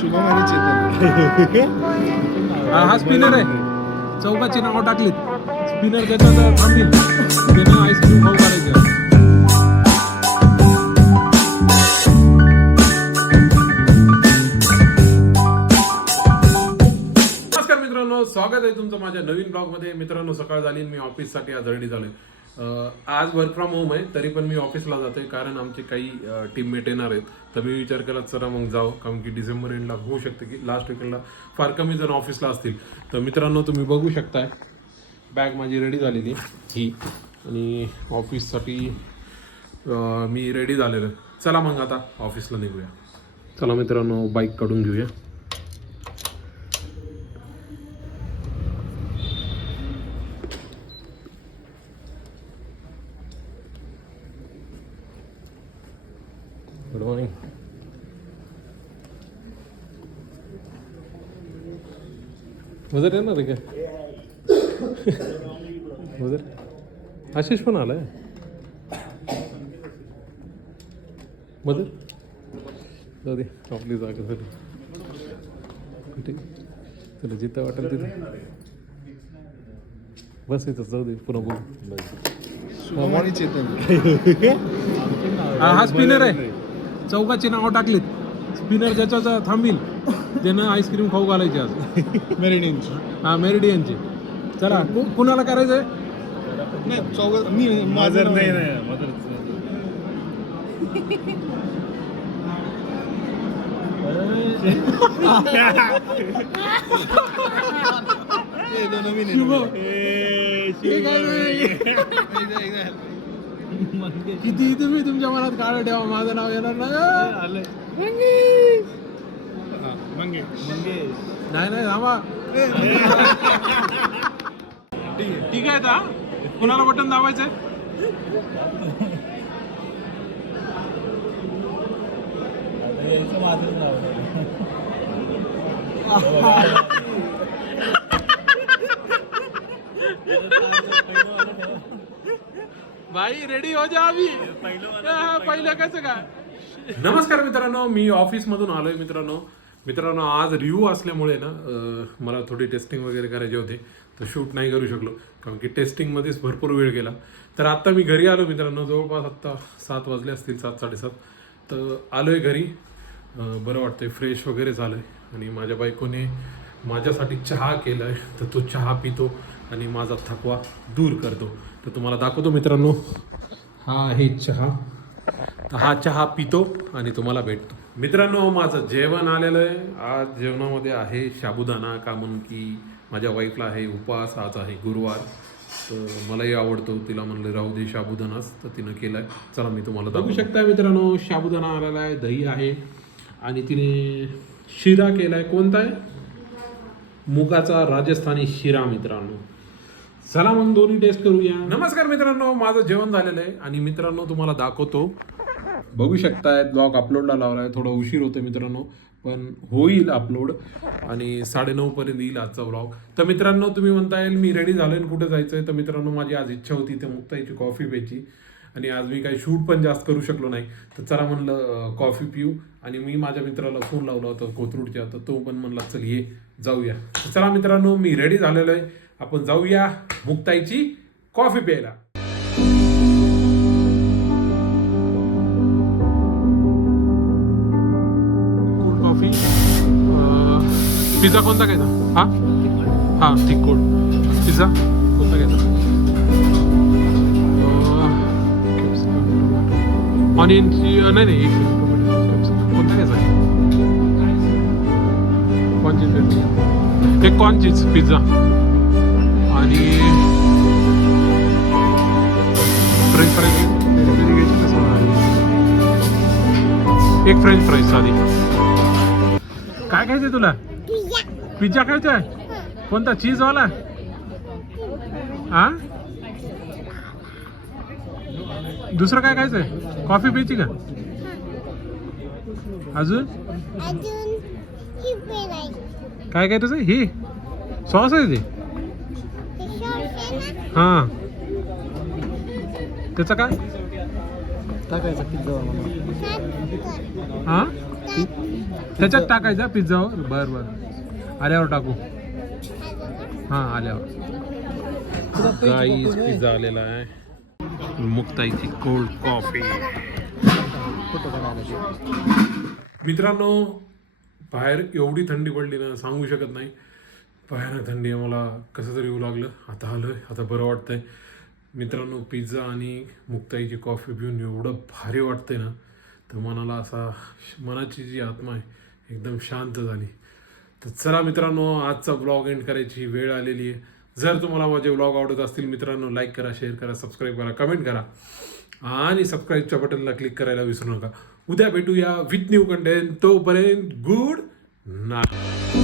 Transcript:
शुभम आणि चेतन. हा स्पिनर आहे. चौकाची नावं टाकलीत. स्पिनर त्याच्यात थांबील त्यानं आईस्क्रीम खाऊ घालायचं. नमस्कार मित्रांनो, स्वागत आहे तुमचं माझ्या नवीन ब्लॉगमध्ये. मित्रांनो, सकाळ झाली, मी ऑफिससाठी आज रेडी झालोय. आज वर्क फ्रॉम होम आहे, तरी पण मी ऑफिसला जातोय कारण आमचे काही टीममेट येणार आहेत. तर मी विचार केला चला मग जाऊ, कारण की डिसेंबर एंडला होऊ शकते की लास्ट वीकला फार कमी जण ऑफिसला असतील. तर मित्रांनो, तुम्ही बघू शकताय बॅग माझी रेडी झालेली ही, आणि ऑफिससाठी मी रेडी झालेलो. चला मग आता ऑफिसला निघूया. चला मित्रांनो, बाईक काढून घेऊया. Good morning. मजर येणार आहे का? मजर आशिष पण आलाय. मजर जाऊ दे, आपली जागा झाली. कुठे तुला जिथं वाटेल तिथे बस, इथं जाऊ दे, पुन्हा बोलू. शुभम आणि चेतन. हा स्पिनर आहे. चौकाची नावं टाकलीत. स्पिनर त्याच्यात थांबील त्यानं आईस्क्रीम खाऊ घालायची आज. मेरिडियनची. हा, मेरिडियनची. चला, कुणाला करायचंय? नाही, चौघ मी माझं नाही. किती तुम्ही तुमच्या मनात काढ ठेवा, माझं नाव येणार नाही. नाही थांबा. ठीक आहे. आता कुणाला बटन दाबायचंय? भाई रेडी हो जा अभी. पहिलं कसं काय? नमस्कार मित्रांनो, मी ऑफिस मधून आलोय. मित्रांनो आज रिव्ह्यू असल्यामुळे ना मला थोडी टेस्टिंग वगैरे करायची होती, तर शूट नाही करू शकलो कारण की टेस्टिंगमध्येच भरपूर वेळ गेला. तर आत्ता मी घरी आलो मित्रांनो. जवळपास आत्ता 7 वाजले असतील, 7-7:30. तर आलोय घरी. बरं वाटतंय, फ्रेश वगैरे झालंय. आणि माझ्या बायकोने माझ्यासाठी चहा केलाय, तर तो चहा पितो आणि माझा थकवा दूर करतो. तर तुम्हाला दाखवतो मित्रांनो, हा आहे चहा. तर हा चहा पितो आणि तुम्हाला भेटतो. मित्रांनो, माझं जेवण आलेलं आहे. आज जेवणामध्ये आहे साबुदाणा, का म्हणून की माझ्या वाईफला आहे उपवास, आज आहे गुरुवार. तर मलाही आवडतो, तिला म्हणलं राहू दे साबुदाणाच, तर तिनं केलाय. चला मी तुम्हाला बघू शकता मित्रांनो, साबुदाणा आलेला आहे, दही आहे आणि तिने शिरा केलाय. कोणता आहे? मुगाचा राजस्थानी शिरा मित्रांनो. चला मग दोन्ही टेस्ट करूया. नमस्कार मित्रांनो, माझं जेवण झालेलं आहे आणि मित्रांनो तुम्हाला दाखवतो. बघू शकताय ब्लॉग अपलोडला लावलाय. थोडा उशीर होतो मित्रांनो, पण होईल अपलोड आणि 9:30 पर्यंत येईल आजचा ब्लॉग. तर मित्रांनो, तुम्ही म्हणता येईल मी रेडी झालोय, कुठे जायचंय? तर मित्रांनो, माझी आज इच्छा होती ते मुक्ताईची कॉफी प्यायची आणि आज मी काही शूट पण जास्त करू शकलो नाही. तर चला म्हणलं कॉफी पिऊ. आणि मी माझ्या मित्राला फोन लावला होता कोथरूडच्या, तर तो पण म्हणला चल ये जाऊया. तर चला मित्रांनो, मी रेडी झालेलो आहे, आपण जाऊया मुक्ताईची कॉफी प्यायला. Cold coffee. पिझ्झा कोणता घ्यायचा? हा ठीक. कोल्ड पिझ्झा कोणता घ्यायचा? ऑनियनची नाही कोणता घ्यायचा? एक कॉर्न चीज पिझ्झा आणि फ्रेंच फ्राईज. एक फ्रेंच फ्राईज साधी. काय खायचंय तुला? पिझ्झा खायचा? कोणता? चीजवाला? हा, दुसरं काय खायचंय? कॉफी प्यायची का अजून? काय काय तुझं? ही सॉस आहे ते? हा, त्याचं काय? टाकायचा पिझ्झा हा त्याच्यात टाकायचा पिझ्झावर बर बर आल्यावर टाकू हा आल्यावर गाईस पिझ्झा आलेला आहे मुक्ताईची कोल्ड कॉफी मित्रांनो बाहेर एवढी थंडी पडली ना सांगू शकत नाही भयानक थंडी आहे मला कसं तरी येऊ लागलं आता आलं आता बरं वाटतंय मित्रांनो पिझ्झा आणि मुक्ताईची कॉफी पिऊन एवढं भारी वाटतंय ना तर मनाला असा मनाची जी आत्मा आहे एकदम शांत झाली तर चला मित्रांनो आजचा ब्लॉग एंड करायची वेळ आलेली आहे जर तुम्हाला माझे ब्लॉग आवडत असतील मित्रांनो लाईक करा शेअर करा सबस्क्राईब करा कमेंट करा आणि सबस्क्राईबच्या बटनला क्लिक करायला विसरू नका उद्या भेटूया विथ न्यू कंटेंट तोपर्यंत गुड नाईट